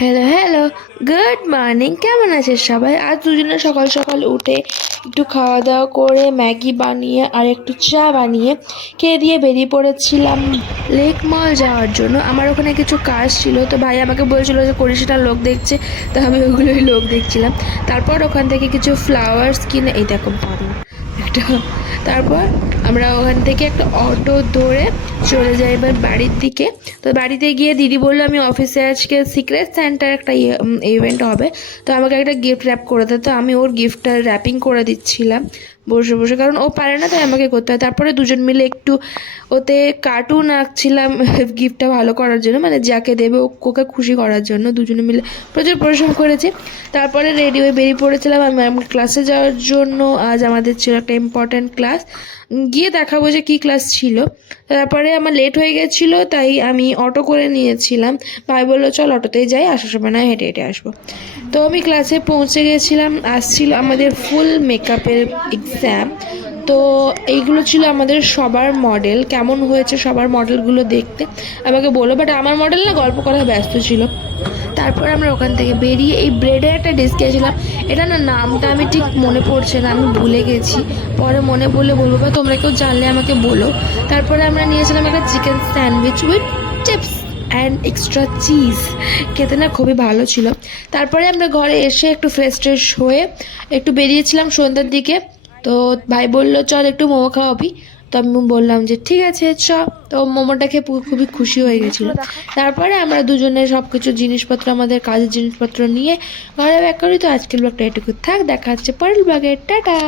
Hello hello, good morning. কেমন আছে সবাই? আজ দুজনে সকাল সকাল উঠে একটু খাওয়া দাওয়া করে ম্যাগি বানিয়ে আর একটু চা বানিয়ে খেয়ে দিয়ে বেরিয়ে পড়েছিলাম লেক মল যাওয়ার জন্য। আমার ওখানে কিছু কাজ ছিল, তো ভাই আমাকে বলছিল যে করিসটা লোক দেখছে, তো আমি ওগুলোই লোক দেখছিলাম। তারপর ওখান থেকে কিছু ফ্লাওয়ার্স কিনে, এই দেখো পারো একটা, তারপর আমরা ওখান থেকে একটা অটো ধরে চলে যাই এবার বাড়ির দিকে। তো বাড়িতে গিয়ে দিদি বললো আমি অফিসে আজকে সিক্রেট স্যান্টার একটা ইভেন্ট হবে, তো আমাকে একটা গিফট র্যাপ করে দেয়। তো আমি ওর গিফটটা র্যাপিং করে দিচ্ছিলাম বসে বসে, কারণ ও পারে না তাই আমাকে করতে হয়। তারপরে দুজন মিলে একটু ওতে কার্টুন আঁকছিলাম গিফটটা ভালো করার জন্য, মানে যাকে দেবে ওকে খুশি করার জন্য দুজনে মিলে প্রচুর পরিশ্রম করেছি। তারপরে রেডি হয়ে বেরিয়ে পড়েছিলাম আমি আমার ক্লাসে যাওয়ার জন্য। আজ আমাদের ছিল একটা ইম্পর্ট্যান্ট ক্লাস, গিয়ে দেখাবো যে কী ক্লাস ছিল। তারপরে আমার লেট হয়ে গেছিলো তাই আমি অটো করে নিয়েছিলাম। ভাই বললো চল অটোতেই যাই, আসার সময় না হেঁটে হেঁটে আসবো। তো আমি ক্লাসে পৌঁছে গেছিলাম, আসছিল আমাদের ফুল মেকআপের এক্সাম। তো এইগুলো ছিল আমাদের সবার মডেল। কেমন হয়েছে সবার মডেলগুলো দেখতে আমাকে বলো, বাট আমার মডেল না গল্প করায় ব্যস্ত ছিল। তারপর আমরা ওখান থেকে বেরিয়ে এই ব্রেডের একটা ডিশ খেয়েছিলাম। এটা না নামটা আমি ঠিক মনে পড়ছে না, আমি ভুলে গেছি, পরে মনে পড়লে বলবো, বা তোমরা কেউ জানলে আমাকে বলো। তারপরে আমরা নিয়েছিলাম একটা chicken sandwich with chips and extra cheese, খেতে না খুবই ভালো ছিল। তারপরে আমরা ঘরে এসে একটু ফ্রেশ ট্রেশ হয়ে একটু বেরিয়েছিলাম সন্ধ্যার দিকে। তো ভাই বললো চল একটু মোমো খাওয়াবি, তো আমি বললাম যে ঠিক আছে চ। তো মোমোটা খেয়ে খুবই খুশি হয়ে গেছিলো। তারপরে আমরা দুজনে সব কিছু জিনিসপত্র, আমাদের কাজের জিনিসপত্র নিয়ে ঘরে ব্যাক করি। তো আজকের ব্লগটা এটুকু থাক, দেখা হচ্ছে পরের ব্লগে, টাটা।